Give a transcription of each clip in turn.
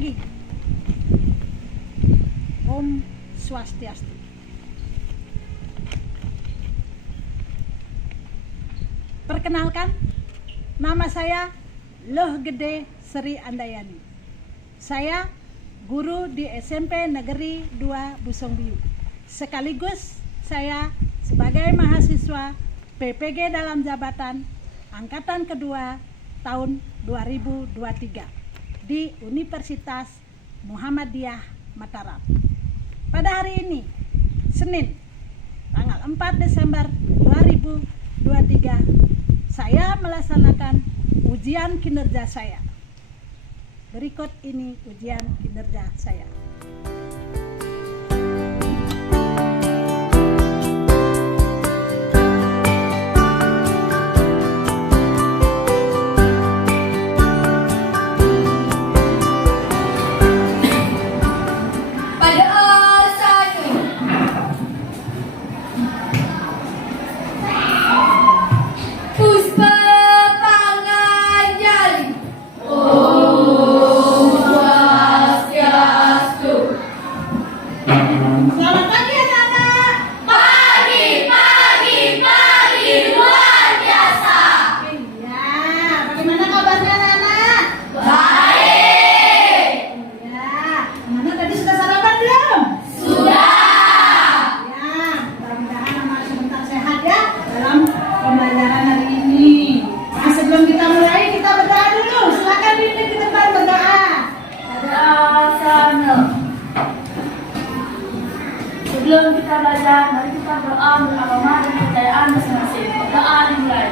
pagi. Om Swastiastu. Perkenalkan, nama saya Loh Gede Sri Andayani. Saya guru di SMP Negeri 2 Busongbiu. Sekaligus saya sebagai mahasiswa PPG dalam jabatan angkatan kedua tahun 2023 di Universitas Muhammadiyah Mataram. Pada hari ini, Senin, tanggal 4 Desember 2023, saya melaksanakan ujian kinerja saya. Berikut ini ujian kinerja saya. Sebelum kita belajar, mari kita doa beragama dan kepercayaan masing-masing. Doa dimulai.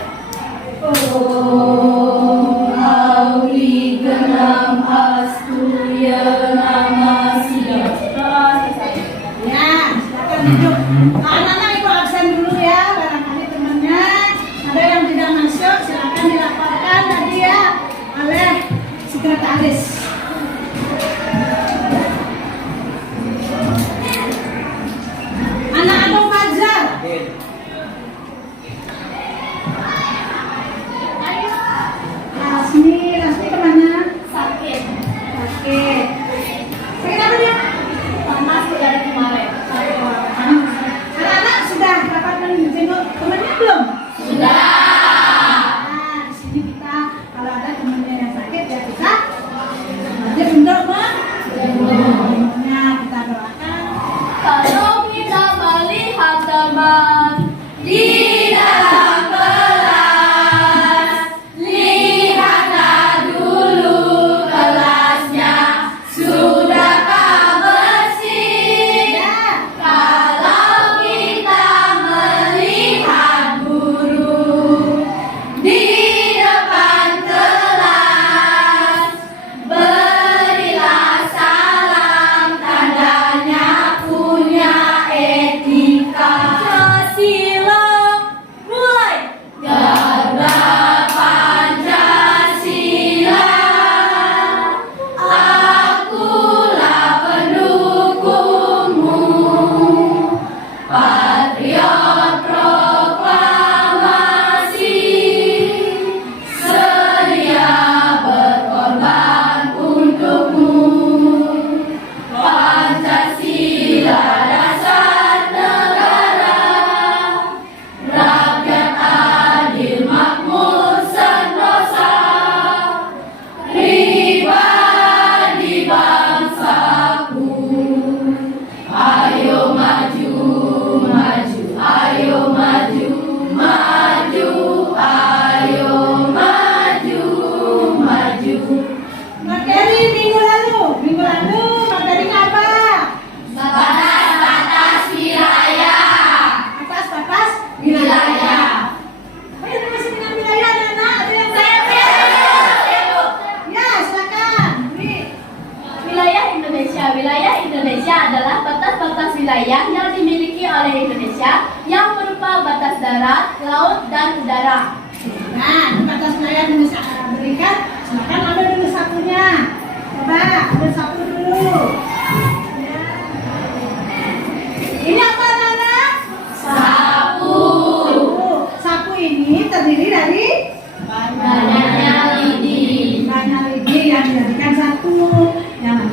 Oh, hauli geram astu ya nama siap. Doa selesai. Ya, silakan duduk. Anak-anak ibu absen dulu ya, barangkali temannya ada yang tidak masuk, silakan dilaporkan tadi ya oleh sekretaris. Anak Adong Fajar. Lasmi kemana? Sakit. Sakit. Sakit apa dia? Panas dari kemarin. Anak-anak sudah dapat menjenguk temannya belum? Sudah. Nah, di sini kita kalau ada temannya yang sakit ya kita wajib untuk kita doakan. Kalau kita melihat teman di dalam kelas, lihatlah dulu kelasnya sudahkah bersih. Kalau kita melihat guru di depan kelas, berilah salam, tandanya punya etika. Pancasila mulai. Garda Pancasila, akulah pendukungmu. Patriot proklamasi, sedia berkorban untukmu. Pancasila dasar negara, rakyat adil makmur sentosa, pribadi bangsaku. Ayo maju, maju, ayo maju, maju, ayo maju, maju. Materi minggu lalu materinya apa? Batas-batas wilayah. Atas batas Wilayah. Oh, yang masih dengan wilayah anak-anak ada yang ya silakan. Beri. Wilayah Indonesia adalah batas-batas wilayah yang dimiliki oleh Indonesia yang berupa batas darat, laut, dan udara. Nah, di batas wilayah Indonesia berikan. Silakan ambil dulu sapunya. Coba ambil sapu dulu. Ya. Ini apa anak-anak? Sapu. Sapu ini terdiri dari Banyaknya lidi. banyak lidi yang dijadikan satu. Yang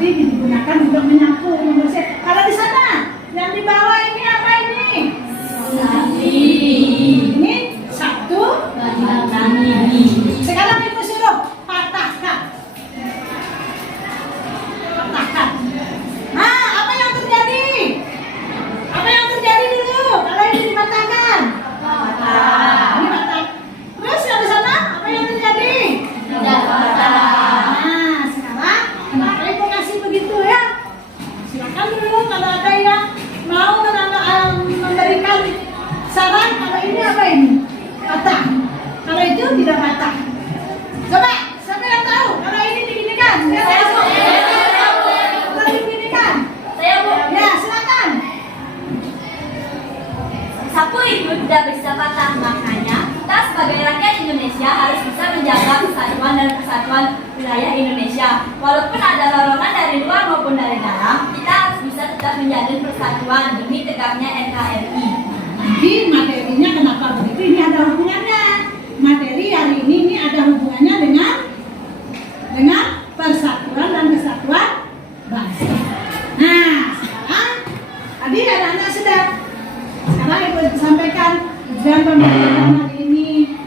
Sarang kalau ini apa ini? Patah. Kalau itu tidak patah. Coba, siapa yang tahu? Kalau ini diginikan, lihat ya. Kalau diginikan, Saya Bu. ya silakan. Sapu itu tidak bisa patah, makanya kita sebagai rakyat Indonesia harus bisa menjaga kesatuan dan kesatuan wilayah Indonesia. Walaupun ada dorongan dari luar maupun dari dalam, kita harus bisa tetap menjalin persatuan demi tegaknya NKRI. Jadi materinya kenapa begitu? Ini ada hubungannya. Materi hari ini ada hubungannya dengan persatuan dan kesatuan bangsa. Nah, sekarang tadi anak-anak sudah. Sekarang Ibu sampaikan tujuan pembelajaran hari ini.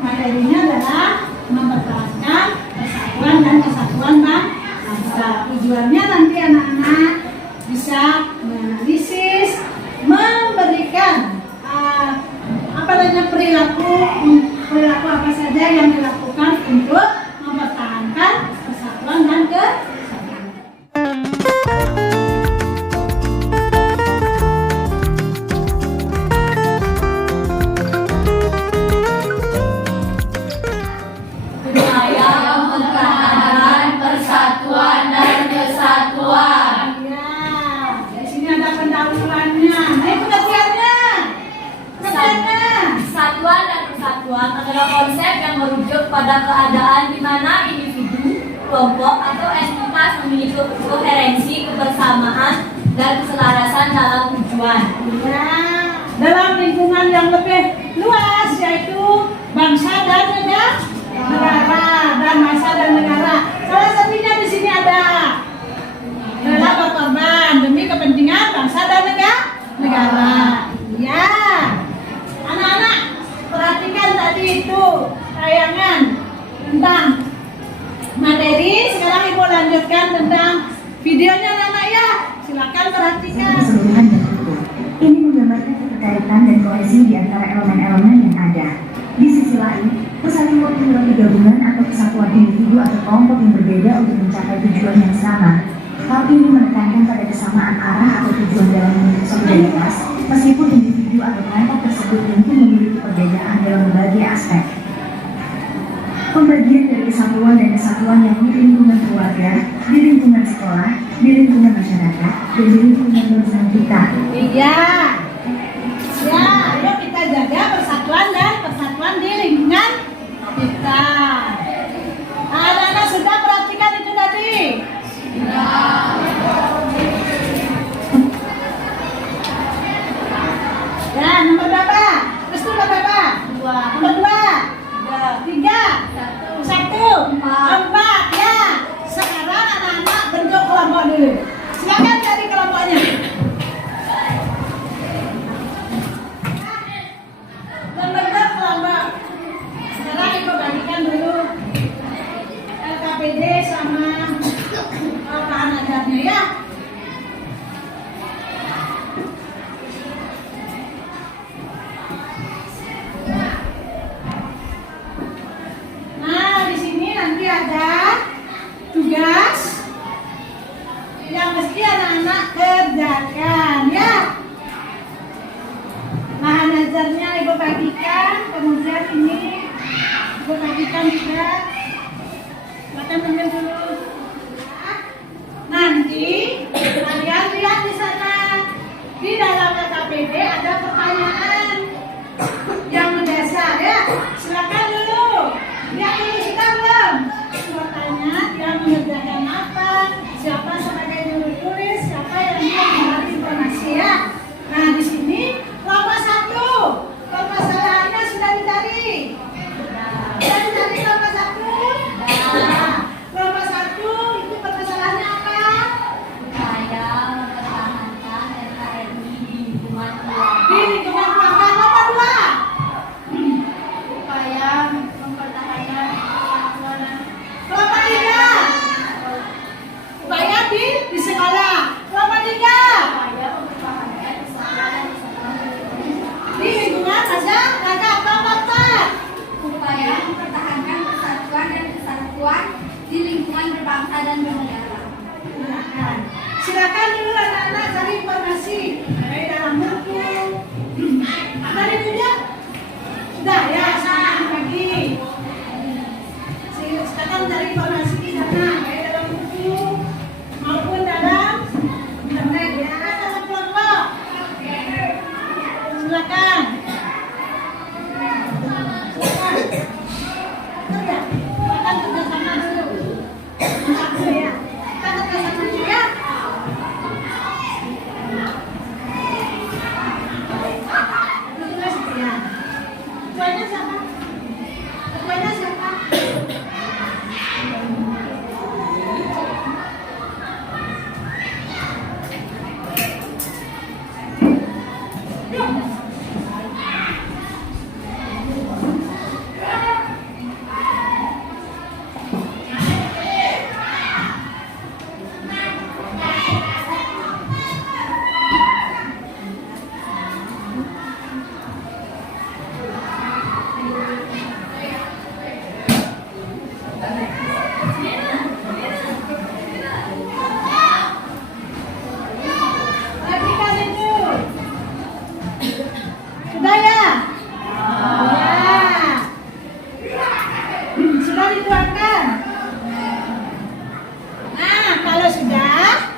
Materinya adalah mempertahankan persatuan dan kesatuan bangsa. Tujuannya nanti anak-anak bisa menganalisis, memberikan perilaku apa saja yang dilakukan untuk mempertahankan persatuan dan kesatuan. Upaya mempertahankan persatuan dan kesatuan. Ya, di sini ada pendahuluannya. Nah, itu pengertiannya. Kesatuan dan kesatuan adalah konsep yang merujuk pada keadaan di mana individu, kelompok, atau entitas memiliki koherensi, kebersamaan, dan keselarasan dalam tujuan. Ya, dalam lingkungan yang lebih luas yaitu bangsa dan negara dan masa dan negara. Salah satunya di sini adalah berkorban demi kepentingan bangsa dan negara. Ya, anak-anak perhatikan tadi itu tayangan tentang materi. Sekarang Ibu lanjutkan tentang videonya anak-anak ya. Silakan perhatikan. Keseluruhan dan utuh. Ini menggambarkan keterkaitan dan kohesi di antara elemen-elemen yang ada. Di sisi lain, pesan waktu melalui gabungan atau kesatuan individu atau kelompok yang berbeda untuk mencapai tujuan yang sama. Hal ini menekankan pada kesamaan arah atau tujuan dalam membentuk solidaritas, meskipun individu atau kelompok tersebut mungkin memiliki perbedaan dalam berbagai aspek. Pembagian dari kesatuan dan kesatuan yang di lingkungan keluarga, di lingkungan sekolah, di lingkungan masyarakat, dan di lingkungan bangsa kita. Iya. Ya, ayo kita jaga persatuan dan persatuan di lingkungan kita. Anak-anak sudah perhatikan itu tadi? Ya, nomor berapa? Terus nomor berapa? 2. Nomor 2. 3. 1. 4. Ya. Sekarang anak-anak bentuk kelompok dulu. Silakan cari kelompoknya. Membentuk kelompok. Sekarang Ibu bagikan dulu LKPD sama bahan ajarnya ya. Nah, di sini nanti ada tugas yang mesti anak-anak kerjakan ya. Bahan ajarnya Ibu bagikan, kemudian ini Ibu bagikan juga. Silakan ambil dulu. Nanti kalian lihat di sana di dalam KPD ada pertanyaan yang mendasar ya. Silakan dulu. Lihat dulu sudah belum? Bertanya dia mengerjakan apa? Siapa sebagai juru tulis? Siapa yang dia memberi informasi ya? Nah di sini kelompok 1 permasalahannya sudah dicari. Sudah dicari kelompok 1? Nah, kelompok 1 itu permasalahannya apa? Upaya mempertahankan NKRI di lingkungan keluarga. Di silakan. Makan bersama dulu. Makan dulu ya. Makan bersama dulu ya. Terus ya. Tuanya siapa? Tuanya siapa? Perhatikan itu. Sudah ya? Ya. Sudah dituangkan. Nah, kalau sudah,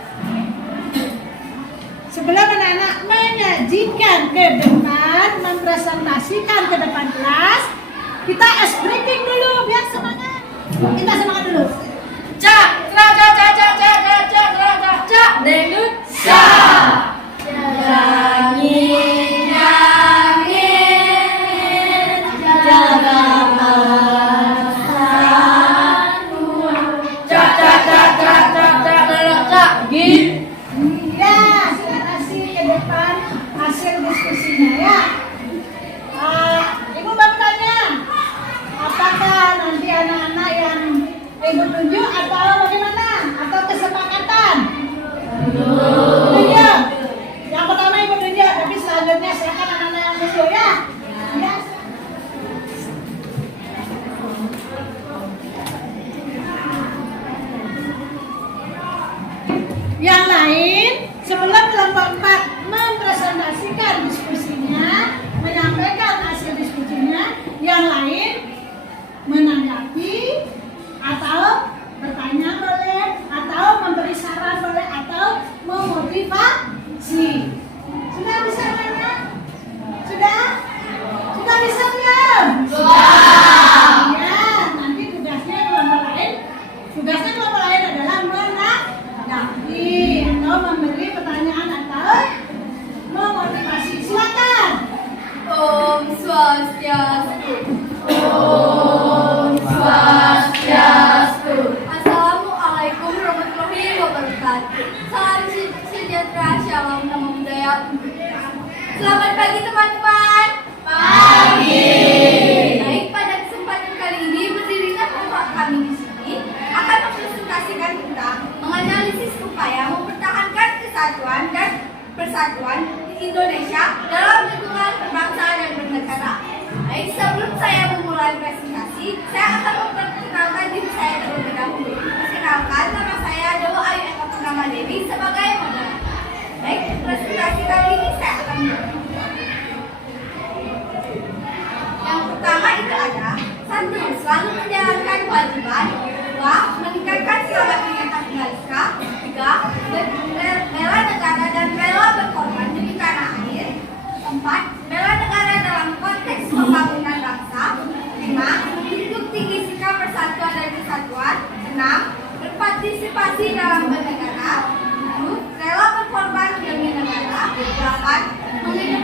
sebelum anak-anak menyajikan ke depan, mempresentasikan ke depan kelas, kita ice breaking dulu biar semangat. Kita semangat dulu. Cak, cak, cak, cak, cak, cak, cak, cak, cak, cak, cak, dangdut, cak. Nyanyi, nyanyi, jaga perasaanku. Cak, cak, cak, cak, cak, cak, cak, cak, gitu. Ya, saya kasih ke depan hasil diskusinya ya. Ibu baru tanya, apakah nanti anak-anak yang ibu tunjuk atau bagaimana? Atau kesepakatan? Tunjuk. Yang pertama ibu tunjuk, tapi selanjutnya silakan anak-anak yang tunjuk ya. Ya. Yang lain, sebelum kelompok 4 mempresentasikan diskusinya, menyampaikan hasil diskusinya, yang lain menanggapi atau bertanya boleh, atau memberi saran boleh, atau memotivasi. Sudah bisa mana? Sudah? Sudah bisa belum? Sudah. Ya, nanti tugasnya kelompok lain adalah menanggapi atau memberi pertanyaan atau memotivasi. Silakan. Om Swastiastu. Om Swastiastu. Assalamualaikum warahmatullahi wabarakatuh. Salam sejahtera, shalom, namo buddhaya. Selamat pagi teman-teman. Pagi. Baik, pada kesempatan kali ini berdirinya kelompok kami di sini akan mempresentasikan tentang menganalisis upaya mempertahankan kesatuan dan persatuan di Indonesia dalam lingkungan berbangsa dan bernegara. Baik, sebelum saya memulai presentasi, saya akan memperkenalkan diri saya terlebih dahulu. Perkenalkan, nama saya Dewa Ayu Eka Purnama Dewi sebagai moderator. Baik, presentasi kali ini saya akan yang pertama itu ada 1. Selalu menjalankan kewajiban. 2. Meningkatkan semangat ingatan bangsa. 3. Bela negara dan rela berkorban demi tanah air. 4. Bela negara dalam konteks pembangunan bangsa. 5. Menjunjung tinggi sikap persatuan dan kesatuan. 6. Berpartisipasi dalam bernegara. 7. Rela berkorban demi negara. 8. Mengedepankan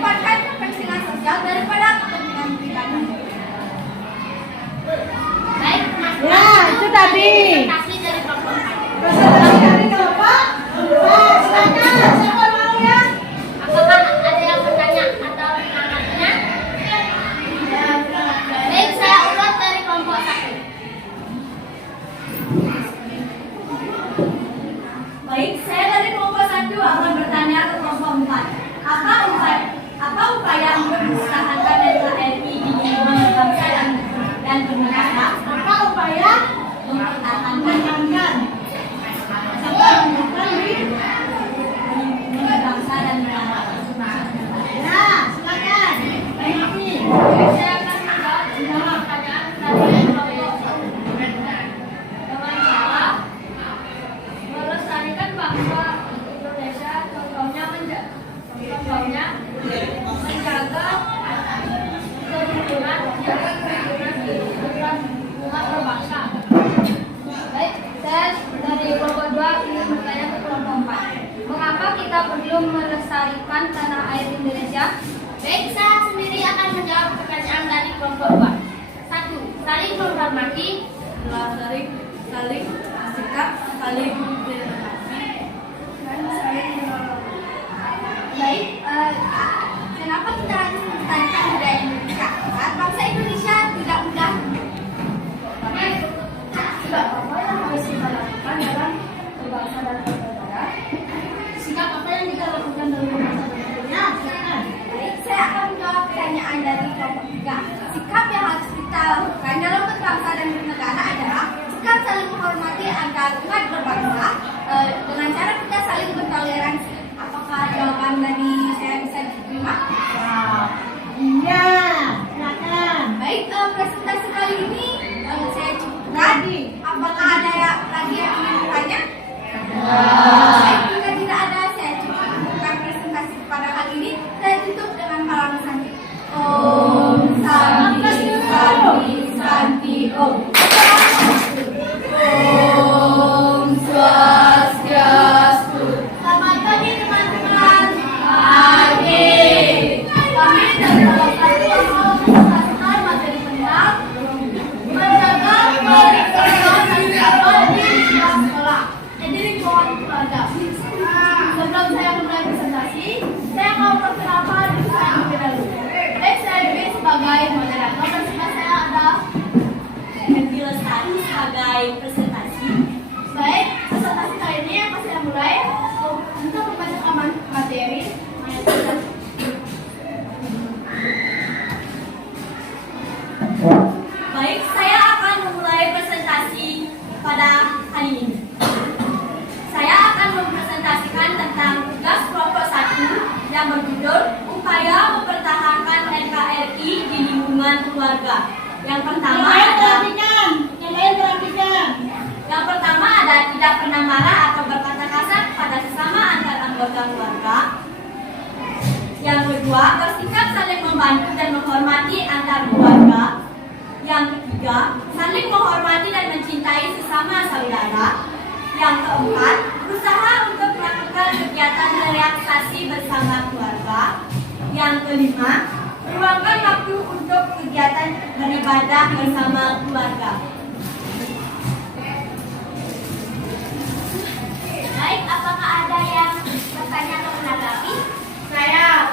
melestarikan tanah air Indonesia? Baik, saya sendiri akan menjawab pertanyaan dari kelompok 2. 1. Saling menghormati. 2. Saling bersikap, saling berempati, dan saling menolong. Baik, kenapa kita harus melestarikan budaya Indonesia? Karena bangsa Indonesia tidak mudah. Sikap apa yang harus kita lakukan dalam berbangsa dan bernegara? Sikap apa yang kita lakukan dalam berbangsa dan bernegara? Silakan. Baik, saya akan menjawab pertanyaan dari kelompok 3. Sikap yang harus kita lakukan dalam berbangsa dan bernegara adalah sikap saling menghormati antar umat berbangsa dengan cara kita saling bertoleransi. Apakah jawaban dari saya bisa diterima? Iya, silakan. Baik, presentasi kali ini saya cukupkan. Apakah ada lagi yang ingin bertanya? Baik, jika tidak ada, saya cukupkan presentasi pada kali ini. Saya tutup dengan kalam santi. Om Santi Santi Santi Om. Om Swastiastu. Selamat pagi teman-teman. Pagi. Kami dari kelompok 1 mau mempresentasikan materi tentang menjaga kebersihan dan kebersihan di sekolah. Jadi lingkungan keluarga. Sebelum saya mulai presentasi, saya mau perkenalkan diri saya terlebih dahulu. Baik, saya Dewi sebagai moderator dan sebelah saya ada Dewi Lestari sebagai presentasi. baik. Presentasi kali ini akan saya mulai untuk membacakan materi. Baik, saya akan memulai presentasi pada kali ini. Saya akan mempresentasikan tentang tugas kelompok 1 yang berjudul Upaya Mempertahankan NKRI di Lingkungan Keluarga. Yang pertama ada tidak pernah marah atau berkata kasar pada sesama antar anggota keluarga. Yang kedua, bersikap saling membantu dan menghormati antar keluarga. Yang ketiga, saling menghormati dan mencintai sesama saudara. Yang keempat, berusaha untuk melakukan kegiatan relaksasi bersama keluarga. Yang kelima, meluangkan waktu untuk kegiatan beribadah bersama keluarga. Baik, apakah ada yang bertanya atau menanggapi? Saya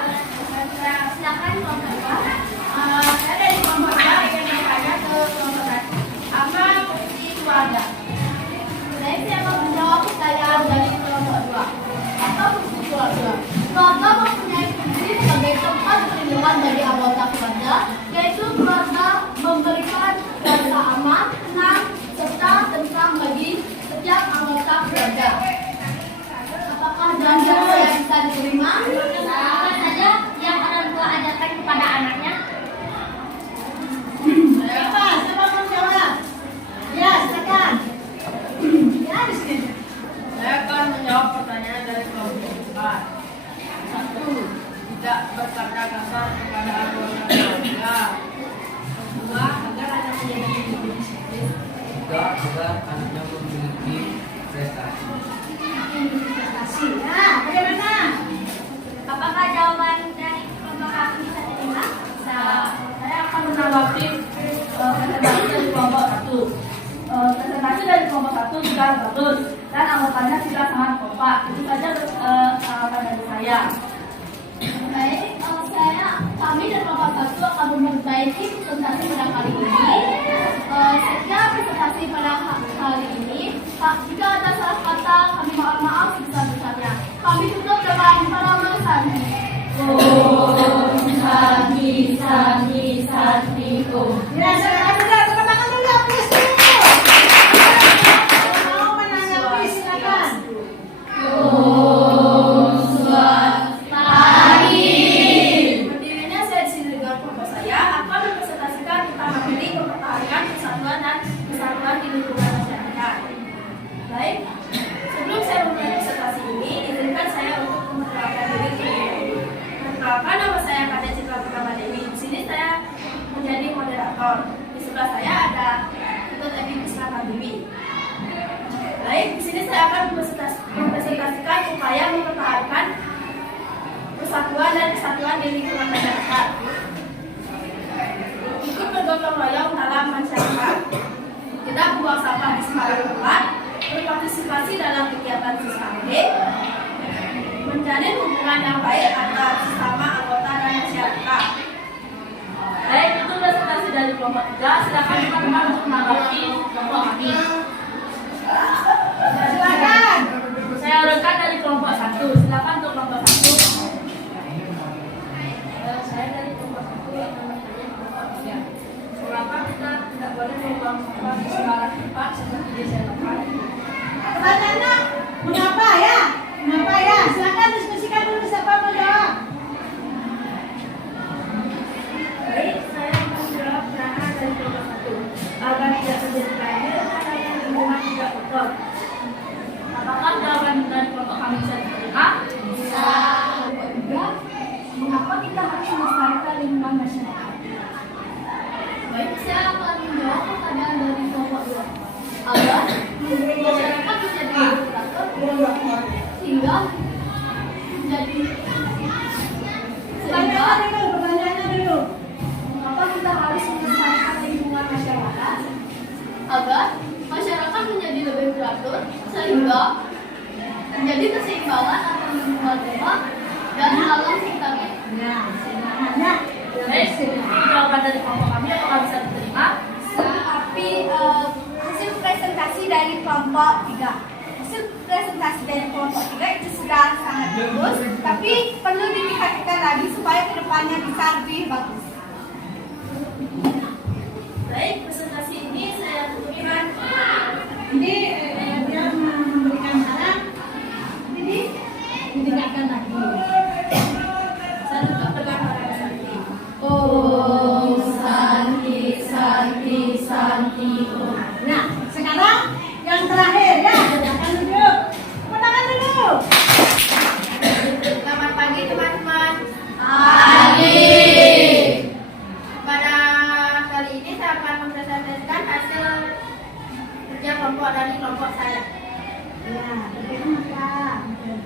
Silakan kelompok 2. saya dari kelompok 2 ingin bertanya ke kelompok 1. Apa fungsi keluarga? Baik, saya mau menjawab pertanyaan dari kelompok 2. Apa fungsi keluarga? Keluarga mempunyai fungsi sebagai tempat perlindungan dari anggota keluarga, yaitu keluarga memberikan rasa aman, tenang, serta tentram bagi setiap anggota keluarga. Apakah jawaban saya bisa diterima? Apa saja yang orang tua ajarkan kepada anaknya? Siapa mau jawab? Ya, silakan. Ya, di sini. Saya akan menjawab pertanyaan dari kelompok 4. 1. Tidak berkata kasar kepada anggota keluarga. 2. Agar anak menjadi lebih disiplin. 3. Agar anaknya memiliki prestasi. Ya, bagaimana? Apakah jawaban dari kelompok kami bisa diterima? Saya akan menanggapi presentasi dari kelompok 1. Presentasi dari kelompok 1 juga bagus dan anggapannya juga sangat kompak. Itu saja tanggapan dari saya. Baik, kami dan kelompok 1 akan memperbaiki presentasi pada kali ini. Setiap presentasi pada kali ini, jika ada salah kata, kami mohon maaf sebesar-besarnya. Kami tutup dengan kalam santi. Om Santi Santi Santi Om. Ya, silakan tepuk tangan dulu, please. Mau menanggapi, silakan. Om Swastadi. Berdirinya saya di sini dengan kelompok saya akan mempresentasikan tentang materi mempertahankan persatuan dan kesatuan di lingkungan masyarakat. Baik, sebelum saya memulai presentasi ini, izinkan saya untuk memperkenalkan diri dulu. Perkenalkan, nama saya Kade Citra Purnama Dewi. Di sini saya menjadi moderator. Di sebelah saya ada Ketut Edi Bisma Dewi. Baik, di sini saya akan mempresentasikan upaya mempertahankan persatuan dan kesatuan di lingkungan masyarakat. Ikut bergotong royong dalam masyarakat, tidak membuang sampah di sembarang tempat, berpartisipasi dalam kegiatan siskamde, menjalin hubungan yang baik antar sesama anggota dan masyarakat. Baik, itu presentasi dari kelompok 3. Silakan teman-teman untuk menanggapi kelompok kami. Silakan. Saya urutkan dari kelompok 1. Silakan untuk kelompok 1. Saya dari kelompok 1 yang namanya kelompok 3. Mengapa kita tidak boleh membuang sampah di sembarang tempat seperti di selokan? Pertanyaannya, mengapa ya? Mengapa ya? Silakan diskusikan dulu, siapa mau jawab? Baik, saya akan menjawab perangan dari kelompok 1. Agar tidak terjadi banjir, karena lingkungan tidak kotor. Apakah jawaban dari kelompok kami bisa diterima? Bisa. Kelompok 3, mengapa kita harus melestarikan lingkungan masyarakat? Baik, saya akan menjawab pertanyaan dari kelompok 2. Agar masyarakat menjadi lebih teratur sehingga Pertanyaannya dulu. mengapa kita harus melestarikan lingkungan masyarakat? Agar masyarakat menjadi lebih teratur sehingga menjadi keseimbangan antara lingkungan rumah dan alam sekitarnya. Nah, semangatnya. Baik, itu jawaban dari kelompok kami. Apakah bisa diterima? Tapi hasil presentasi dari kelompok 3. Hasil presentasi dari kelompok 3 itu sudah sangat bagus, tapi perlu diperhatikan lagi supaya kedepannya bisa lebih bagus. Baik, presentasi ini saya tutupkan. Jadi dia memberikan saran. Jadi ditingkatkan lagi. Saya tutup dengan para santi. Om Santi Santi Santi Om. Nah, sekarang yang terakhir ya, silakan duduk. Tepuk tangan dulu. Selamat pagi teman-teman. Pagi. Pada kali ini saya akan mempresentasikan hasil kerja kelompok dari kelompok saya. Ya, bagaimana Kak?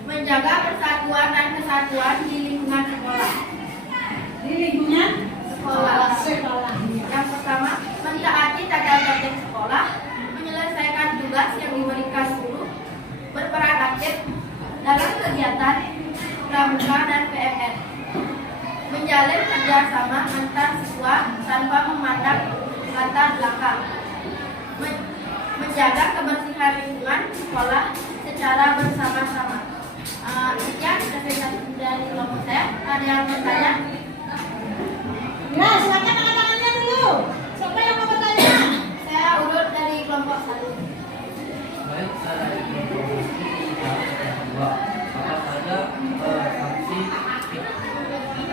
Menjaga persatuan dan kesatuan di lingkungan sekolah. Di lingkungan Sekolah. sekolah. Yang pertama, mentaati tata tertib sekolah, menyelesaikan tugas yang diberikan guru, berperan aktif dalam kegiatan pramuka dan PMN, menjalin kerjasama antar siswa tanpa memandang latar belakang, menjaga kebersihan lingkungan sekolah secara bersama-sama. Sekian presentasi dari kelompok saya. Ada yang bertanya? Ya, silakan angkat tangannya dulu. Siapa yang mau bertanya? Saya urut dari kelompok 1. Baik, saya dari kelompok dua.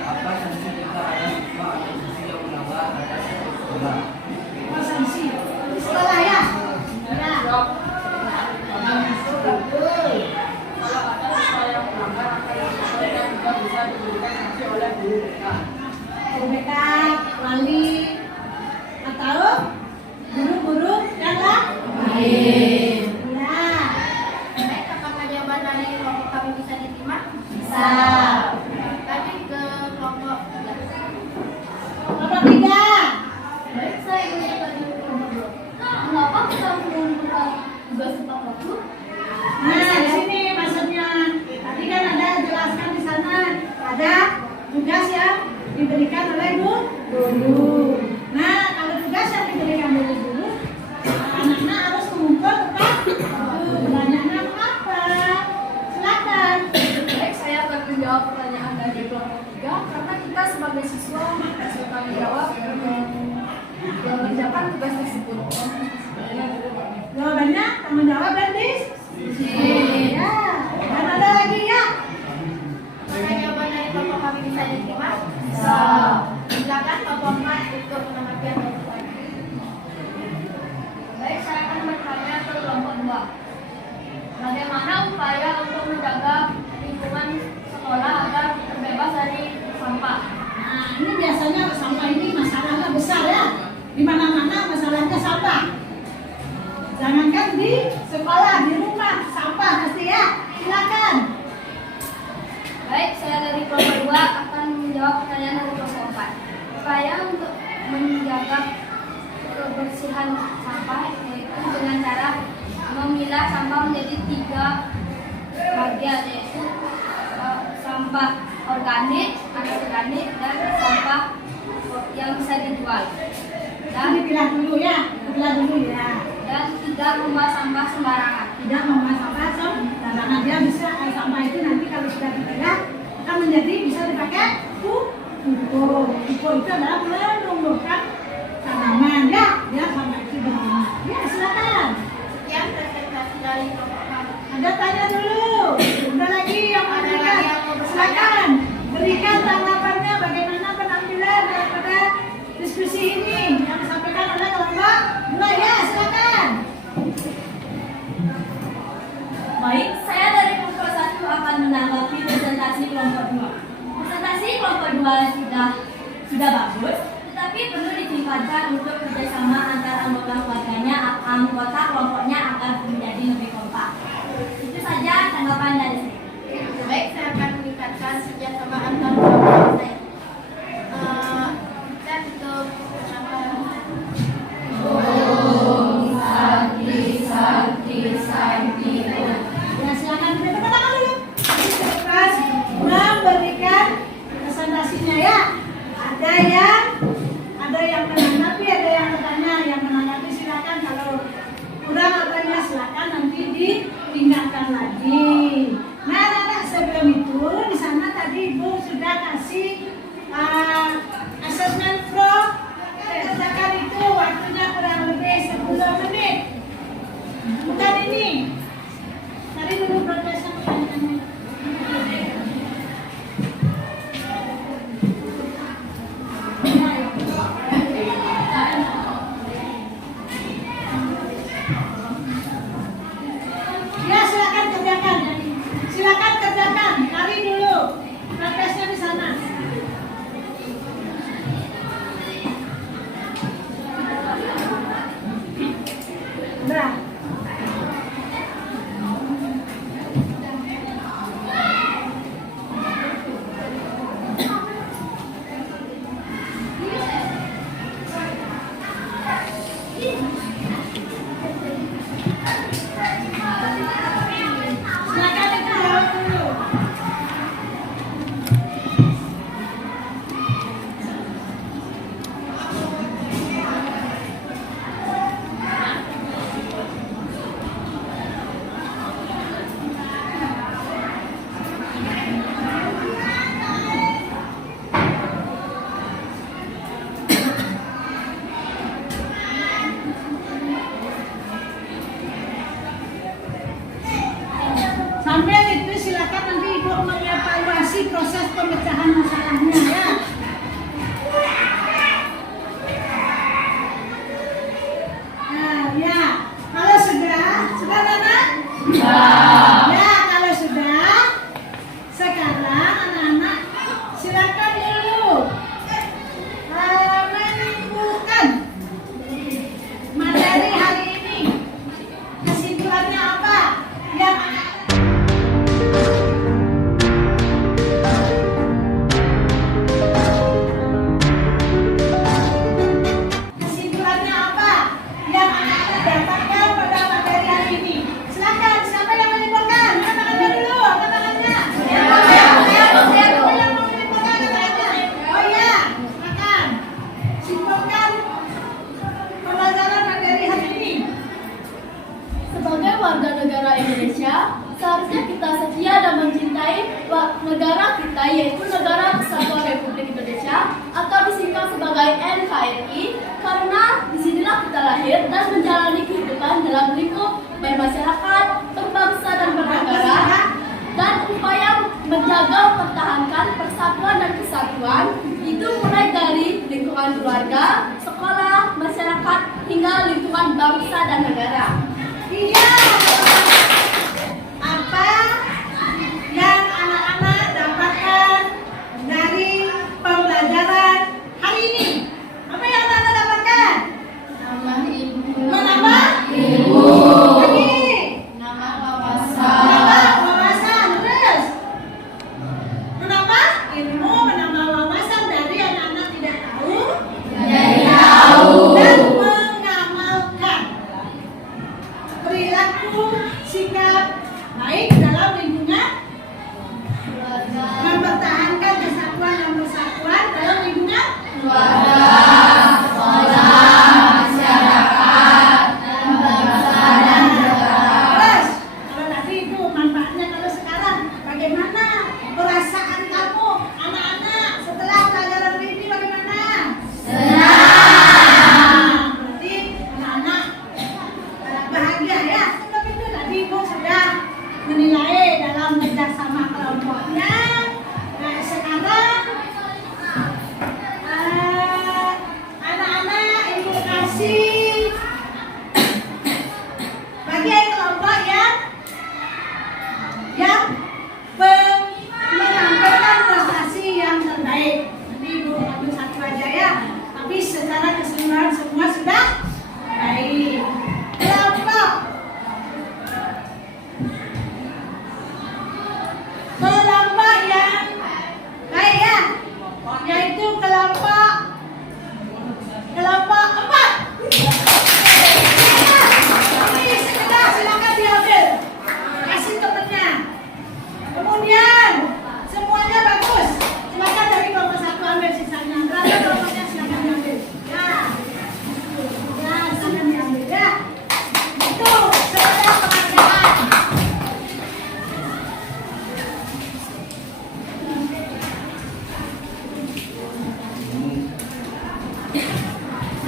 Apa sanksi jika ada siswa atau siswi yang melanggar atas sekolah? Oh, sanksi. Di sekolah ya? Ya. Kalau ada siswa yang melanggar akan diselesaikan juga bisa diberikan sanksi oleh guru mereka. BK, wali, atau guru-guru yang lain. Ya. Baik, apakah jawaban dari kelompok kami bisa diterima? Bisa. Lanjut ke kelompok 3. Nomor 3. Baik, saya ingin dari kelompok 2. Mengapa kita mengumpulkan tugas tepat waktu? Nah, di sini maksudnya. Tadi kan ada jelaskan di sana. Ada tugas yang diberikan oleh guru. Nah, kalau tugas yang diberikan oleh guru, anak-anak harus mengumpul tepat. Banyaknya apa? Silakan. Baik, saya akan menjawab pertanyaan dari kelompok 3 karena kita sebagai siswa harus bertanggung jawab mengerjakan tugas tersebut. Jawabannya tanggung jawab dan diskusi. Ya. Dan ada lagi ya. Apakah jawaban dari kelompok kami bisa diterima? Bisa. Silakan kelompok 4 untuk menambahkan jawaban. Baik, saya akan bertanya ke kelompok 2. Bagaimana upaya untuk menjaga lingkungan sekolah agar terbebas dari sampah? Nah, ini biasanya sampah ini masalahnya besar ya. Di mana-mana masalahnya sampah. Jangankan di sekolah, di rumah sampah pasti ya. Silakan. Baik, Baik, saya dari kelompok 2 akan menjawab pertanyaan dari kelompok 4. Upaya untuk menjaga kebersihan sampah yaitu dengan cara memilah sampah menjadi 3 bagian, yaitu sampah organik, anorganik, dan sampah yang bisa dijual. Dan Dipilah dulu ya. dan tidak membuang sampah sembarangan. Tidak membuang sampah sembarangan. Dia bisa sampah itu nanti kalau sudah dipilah akan menjadi bisa dipakai pupuk. Pupuk itu adalah menumbuhkan tanaman ya. Dia sampah itu berguna. Ya silakan. Sekian presentasi dari kelompok 6. Ada tanya dulu. Udah lagi yang mau berikan. Silakan berikan tanggapannya bagaimana penampilan daripada diskusi ini yang disampaikan oleh kelompok 2 ya. Silakan. Baik, saya dari kelompok 1 akan menanggapi presentasi kelompok 2. Presentasi kelompok 2 sudah bagus, tetapi perlu ditingkatkan untuk kerjasama antar anggota keluarganya, anggota kelompoknya agar menjadi lebih kompak. Itu saja tanggapan dari saya. Baik, saya akan meningkatkan kerjasama antar kelompok saya. Kita tutup bersama. Ya silakan kita tepuk tangan dulu. Terus memberikan presentasinya ya. Ada yang menanggapi, ada yang bertanya. Yang menanggapi silakan, kalau kurang apanya silakan nanti ditingkatkan lagi. Nah, sebelum itu di sana tadi Ibu sudah kasih assessment pro. Kerjakan itu waktunya kurang lebih 10 menit. Bukan ini. Tadi dulu progresnya pertanyaannya. Ya silakan kerjakan. Silakan kerjakan. Cari dulu progresnya di sana. Udah. Silakan dijawab dulu. Sambil itu silakan nanti Ibu mengevaluasi proses pemecahan masalahnya ya. Nah, ya. Kalau sudah Nana? Ya, kalau sudah, sekarang anak-anak silakan dulu menentukan materi hari ini. Kesimpulannya apa? Yang kesimpulannya apa yang anak dapatkan pada materi hari ini? Silakan, siapa yang menyimpulkan? Angkat tangannya dulu, angkat tangannya. Siapa yang menyimpulkan? Angkat tangannya. Oh iya, silakan. Simpulkan pembelajaran materi hari ini. Sebagai warga negara Indonesia, seharusnya kita setia dan mencintai negara kita, yaitu Negara Kesatuan Republik Indonesia atau disingkat sebagai NKRI, karena disinilah kita lahir dan menjalani kehidupan dalam lingkup bermasyarakat, berbangsa dan bernegara, dan upaya menjaga mempertahankan persatuan dan kesatuan itu mulai dari lingkungan keluarga, sekolah, masyarakat, hingga lingkungan bangsa dan negara. Iya. Apa yang anak-anak dapatkan dari pembelajaran hari ini? Apa yang anak-anak dapatkan? Menambah ilmu. Lagi. Menambah wawasan. Terus. kasih bagi kelompok yang menampilkan prestasi yang terbaik. Ini Ibu satu aja ya, tapi secara keseluruhan semua sudah baik. Kelompok yang baik ya, yaitu kelompok 4. Ini sudah, silakan diambil, kasih temennya. Kemudian semuanya bagus, silakan dari kelompok 1 ambil sisanya. Berapa kelompoknya silakan diambil. Ya, silakan diambil ya. Itu sekedar penghargaan.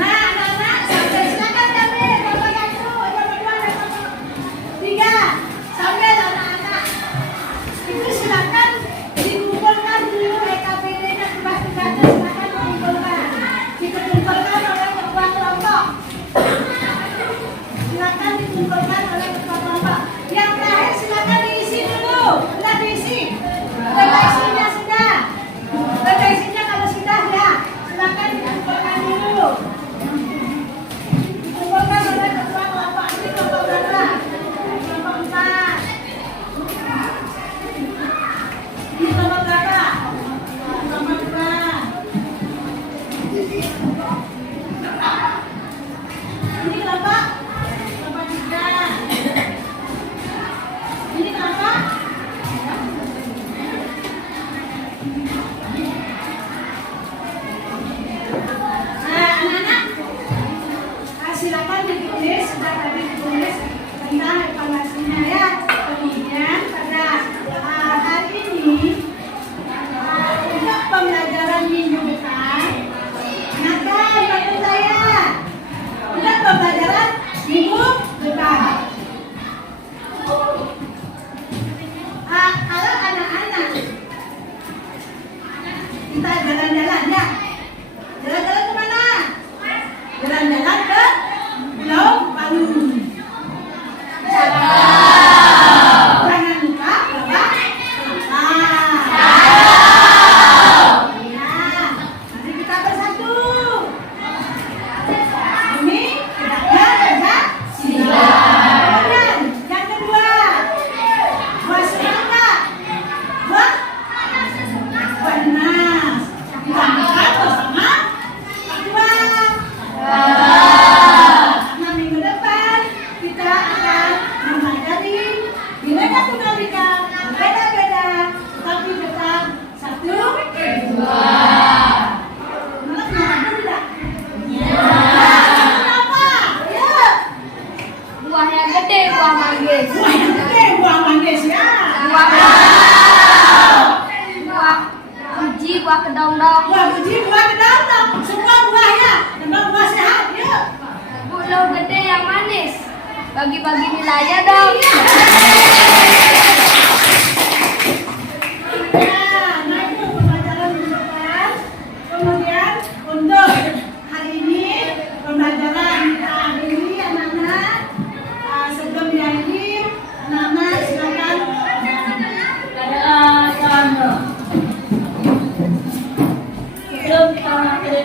Nah, anak-anak, sambil silakan diambil kelompok 1, kelompok 2, dan kelompok 3. Sambil anak-anak itu silakan dikumpulkan dulu EKPD dan tugas-tugasnya, silakan dikumpulkan oleh ketua kelompok. Silakan dikumpulkan oleh ketua kelompok. Yang terakhir silakan diisi dulu. Sudah diisi? Data isinya sudah. Data isinya kalau sudah ya, silakan dikumpulkan dulu. Dikumpulkan oleh ketua kelompok. Ini kelompok berapa? Kelompok 4. Ini kelompok berapa? Kelompok 2. Ini kelompok 3. Ini kelompok anak-anak, silakan ditulis, sudah tadi ditulis tentang evaluasinya ya. Kemudian pada hari ini untuk pembelajaran minggu depan, ingatkan pada saya untuk pembelajaran minggu depan. Kalau anak-anak kita jalan-jalan ya, jalan-jalan kemana? Jalan-jalan ke Pulau Palu. Jangan lupa bawa kelapa. Ya, nanti kita bersatu. Ini tidaknya Pancasila. Kemudian yang kedua, buah semangka, buah nanas. Kita makan bersama kedua. Karena minggu depan kita akan mempelajari Bhinneka Tunggal Ika berbeda-beda, tetapi tetap satu dua. Malah kenapa tidak? Kenapa? Ya. Buah yang gede, buah manggis. Buah yang gede, buah manggis ya. Buah uji, buah kedong-dong. Buah uji, buah kedong-dong. Semua buah ya. Memang buah sehat ya. Bu, lo gede yang manis. Bagi-bagi nilainya dong. Nah itu pembelajaran minggu depan. Kemudian untuk hari ini pembelajaran kita akhiri anak-anak. Sebelum diakhiri, anak-anak silakan Sebelum kita mengakhiri